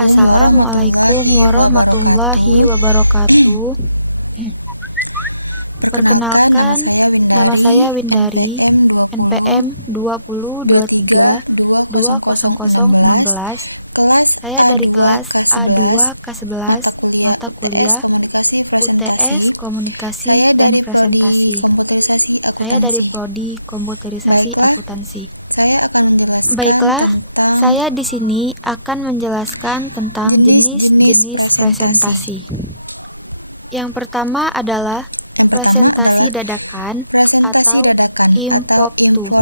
Assalamualaikum warahmatullahi wabarakatuh. Perkenalkan, nama saya Windari, NPM 2023200016. Saya dari kelas A2 K11, mata kuliah UTS Komunikasi dan Presentasi. Saya dari Prodi Komputerisasi Akuntansi. Baiklah, saya di sini akan menjelaskan tentang jenis-jenis presentasi. Yang pertama adalah presentasi dadakan atau impromptu.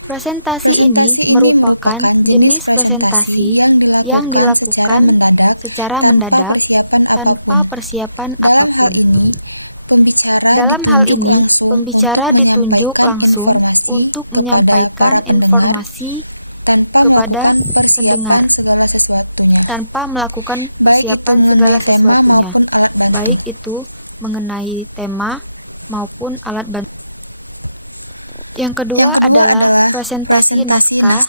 Presentasi ini merupakan jenis presentasi yang dilakukan secara mendadak tanpa persiapan apapun. Dalam hal ini, pembicara ditunjuk langsung untuk menyampaikan informasi kepada pendengar tanpa melakukan persiapan segala sesuatunya, baik itu mengenai tema maupun alat bantu. Yang kedua adalah presentasi naskah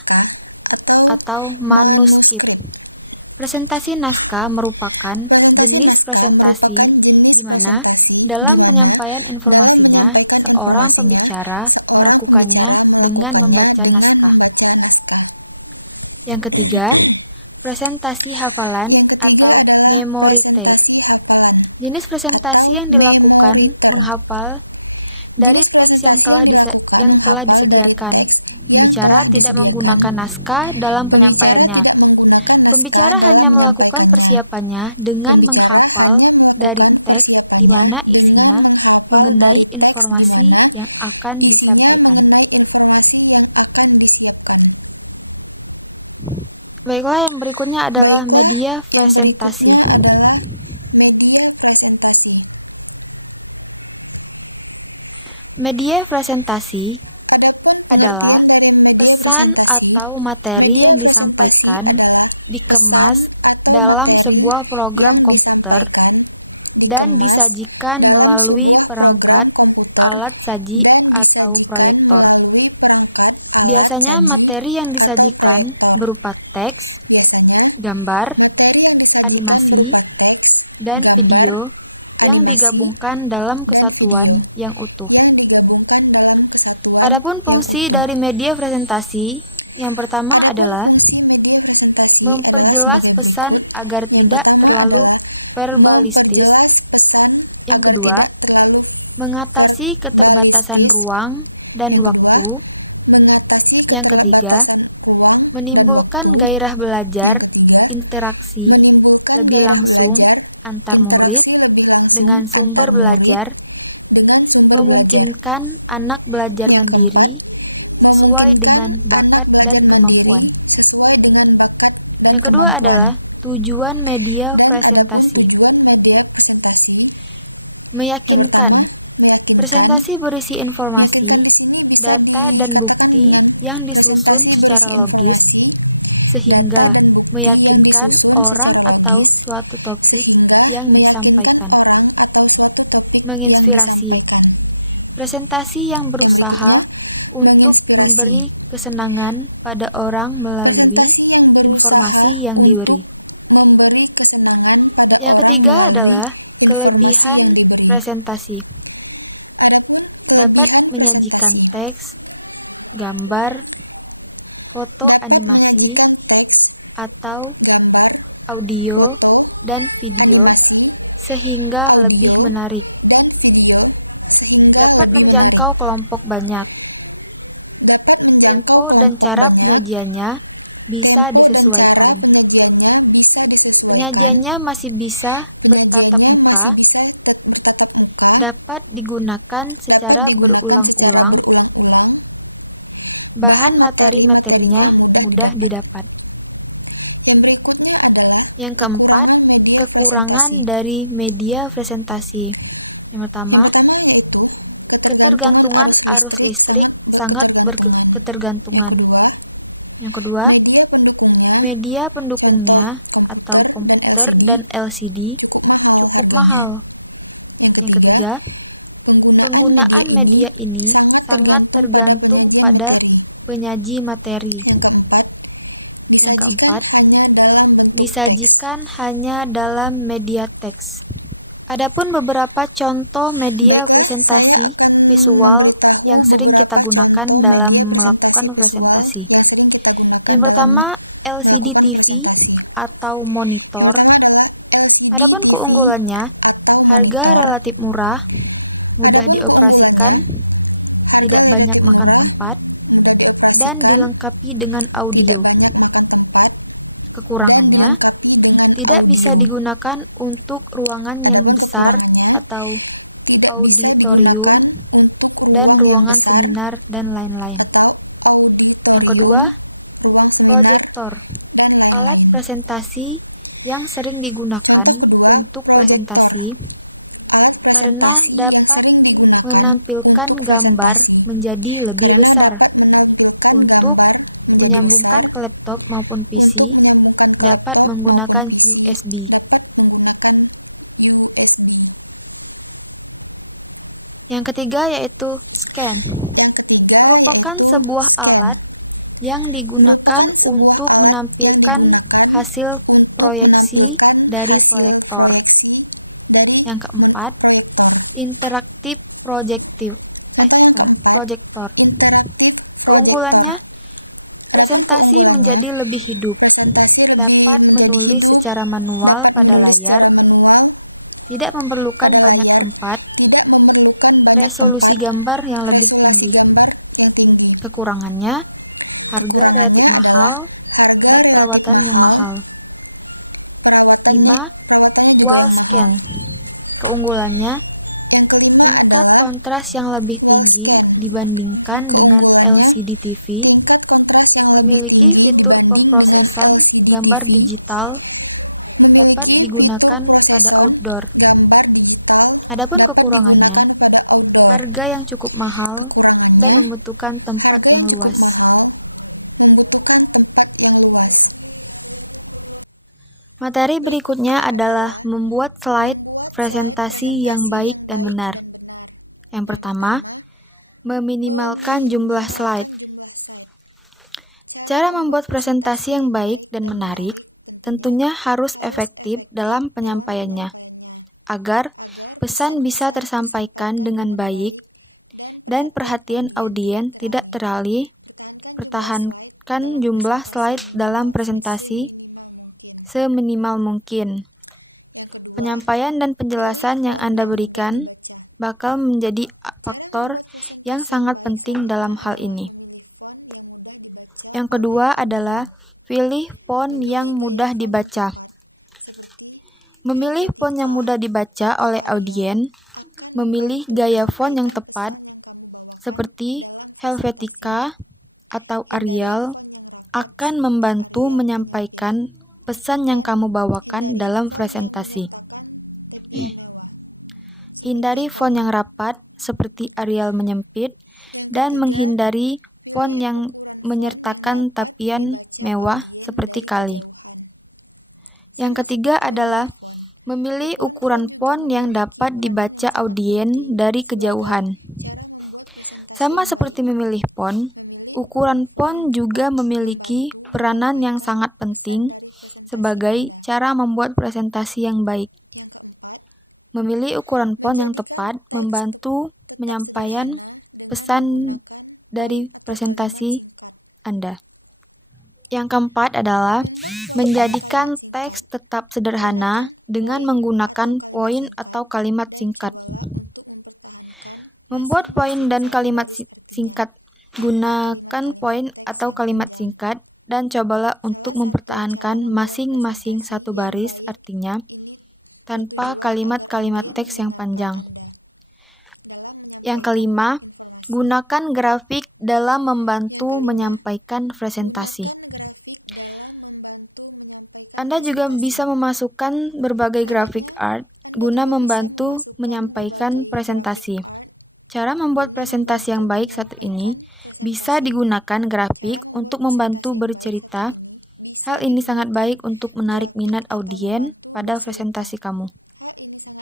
atau manuskrip. Presentasi naskah merupakan jenis presentasi di mana dalam penyampaian informasinya, seorang pembicara melakukannya dengan membaca naskah. Yang ketiga, presentasi hafalan atau memoriter. Jenis presentasi yang dilakukan menghafal dari teks yang telah disediakan. Pembicara tidak menggunakan naskah dalam penyampaiannya. Pembicara hanya melakukan persiapannya dengan menghafal dari teks di mana isinya mengenai informasi yang akan disampaikan. Baiklah, yang berikutnya adalah media presentasi. Media presentasi adalah pesan atau materi yang disampaikan dikemas dalam sebuah program komputer dan disajikan melalui perangkat alat saji atau proyektor. Biasanya materi yang disajikan berupa teks, gambar, animasi, dan video yang digabungkan dalam kesatuan yang utuh. Adapun fungsi dari media presentasi, yang pertama adalah memperjelas pesan agar tidak terlalu verbalistis. Yang kedua, mengatasi keterbatasan ruang dan waktu. Yang ketiga, menimbulkan gairah belajar, interaksi lebih langsung antar murid dengan sumber belajar, memungkinkan anak belajar mandiri sesuai dengan bakat dan kemampuan. Yang kedua adalah tujuan media presentasi. Meyakinkan. Presentasi berisi informasi, data, dan bukti yang disusun secara logis sehingga meyakinkan orang atau suatu topik yang disampaikan. Menginspirasi. Presentasi yang berusaha untuk memberi kesenangan pada orang melalui informasi yang diberi. Yang ketiga adalah kelebihan presentasi. Dapat menyajikan teks, gambar, foto animasi, atau audio dan video sehingga lebih menarik. Dapat menjangkau kelompok banyak. Tempo dan cara penyajiannya bisa disesuaikan. Penyajiannya masih bisa bertatap muka, dapat digunakan secara berulang-ulang, bahan materi-materinya mudah didapat. Yang keempat, kekurangan dari media presentasi. Yang pertama, ketergantungan arus listrik sangat berketergantungan. Yang kedua, media pendukungnya atau komputer dan LCD cukup mahal. Yang ketiga, penggunaan media ini sangat tergantung pada penyaji materi. Yang keempat, disajikan hanya dalam media teks. Adapun beberapa contoh media presentasi visual yang sering kita gunakan dalam melakukan presentasi. Yang pertama, LCD TV atau monitor. Adapun keunggulannya, harga relatif murah, mudah dioperasikan, tidak banyak makan tempat, dan dilengkapi dengan audio. Kekurangannya, tidak bisa digunakan untuk ruangan yang besar atau auditorium dan ruangan seminar dan lain-lain. Yang kedua, proyektor. Alat presentasi yang sering digunakan untuk presentasi karena dapat menampilkan gambar menjadi lebih besar. Untuk menyambungkan ke laptop maupun PC, dapat menggunakan USB. Yang ketiga yaitu scan. Merupakan sebuah alat yang digunakan untuk menampilkan hasil proyeksi dari proyektor. Yang keempat, interaktif proyektor. Keunggulannya, presentasi menjadi lebih hidup. Dapat menulis secara manual pada layar, tidak memerlukan banyak tempat, resolusi gambar yang lebih tinggi. Kekurangannya, harga relatif mahal dan perawatan yang mahal. 5. Wall scan. Keunggulannya, tingkat kontras yang lebih tinggi dibandingkan dengan LCD TV, memiliki fitur pemrosesan gambar digital, dapat digunakan pada outdoor. Adapun kekurangannya, harga yang cukup mahal dan membutuhkan tempat yang luas. Materi berikutnya adalah membuat slide presentasi yang baik dan benar. Yang pertama, meminimalkan jumlah slide. Cara membuat presentasi yang baik dan menarik tentunya harus efektif dalam penyampaiannya, agar pesan bisa tersampaikan dengan baik dan perhatian audiens tidak teralih. Pertahankan jumlah slide dalam presentasi seminimal mungkin. Penyampaian dan penjelasan yang Anda berikan bakal menjadi faktor yang sangat penting dalam hal ini. Yang kedua adalah pilih font yang mudah dibaca. Memilih font yang mudah dibaca oleh audiens, memilih gaya font yang tepat seperti Helvetica atau Arial akan membantu menyampaikan pesan yang kamu bawakan dalam presentasi. Hindari font yang rapat seperti Arial menyempit dan menghindari font yang menyertakan tapian mewah seperti Kali. Yang ketiga adalah memilih ukuran font yang dapat dibaca audiens dari kejauhan. Sama seperti memilih font, ukuran font juga memiliki peranan yang sangat penting sebagai cara membuat presentasi yang baik. Memilih ukuran font yang tepat membantu menyampaikan pesan dari presentasi Anda. Yang keempat adalah menjadikan teks tetap sederhana dengan menggunakan poin atau kalimat singkat. Membuat poin dan kalimat singkat. Gunakan poin atau kalimat singkat dan cobalah untuk mempertahankan masing-masing satu baris artinya tanpa kalimat-kalimat teks yang panjang. Yang kelima, gunakan grafik dalam membantu menyampaikan presentasi. Anda juga bisa memasukkan berbagai grafik art guna membantu menyampaikan presentasi. Cara membuat presentasi yang baik satu ini bisa digunakan grafik untuk membantu bercerita. Hal ini sangat baik untuk menarik minat audiens pada presentasi kamu.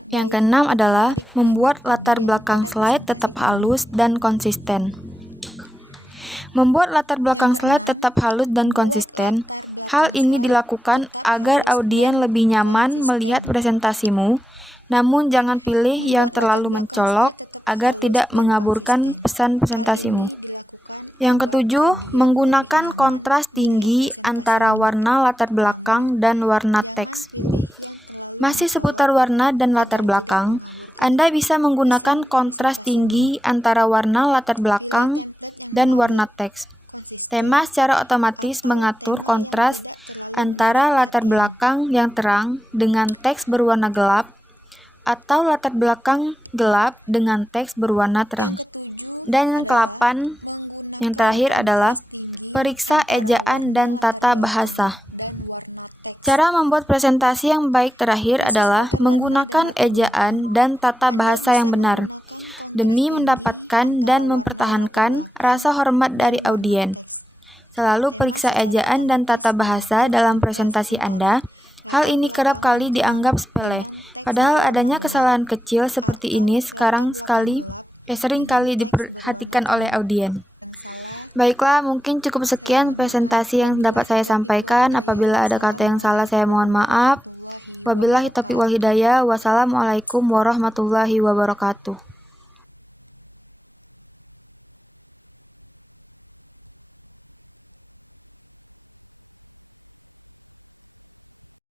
Yang keenam adalah membuat latar belakang slide tetap halus dan konsisten. Membuat latar belakang slide tetap halus dan konsisten Hal ini dilakukan agar audien lebih nyaman melihat presentasimu, namun jangan pilih yang terlalu mencolok agar tidak mengaburkan pesan presentasimu. Yang ketujuh, menggunakan kontras tinggi antara warna latar belakang dan warna teks. Masih seputar warna dan latar belakang, Anda bisa menggunakan kontras tinggi antara warna latar belakang dan warna teks. Tema secara otomatis mengatur kontras antara latar belakang yang terang dengan teks berwarna gelap atau latar belakang gelap dengan teks berwarna terang. Dan yang ke-8, yang terakhir adalah periksa ejaan dan tata bahasa. Cara membuat presentasi yang baik terakhir adalah menggunakan ejaan dan tata bahasa yang benar, demi mendapatkan dan mempertahankan rasa hormat dari audien. Selalu periksa ejaan dan tata bahasa dalam presentasi Anda. Hal ini kerap kali dianggap sepele, padahal adanya kesalahan kecil seperti ini sering kali diperhatikan oleh audien. Baiklah, mungkin cukup sekian presentasi yang dapat saya sampaikan. Apabila ada kata yang salah, saya mohon maaf. Wabillahi taufiq wal hidayah. Wassalamualaikum warahmatullahi wabarakatuh.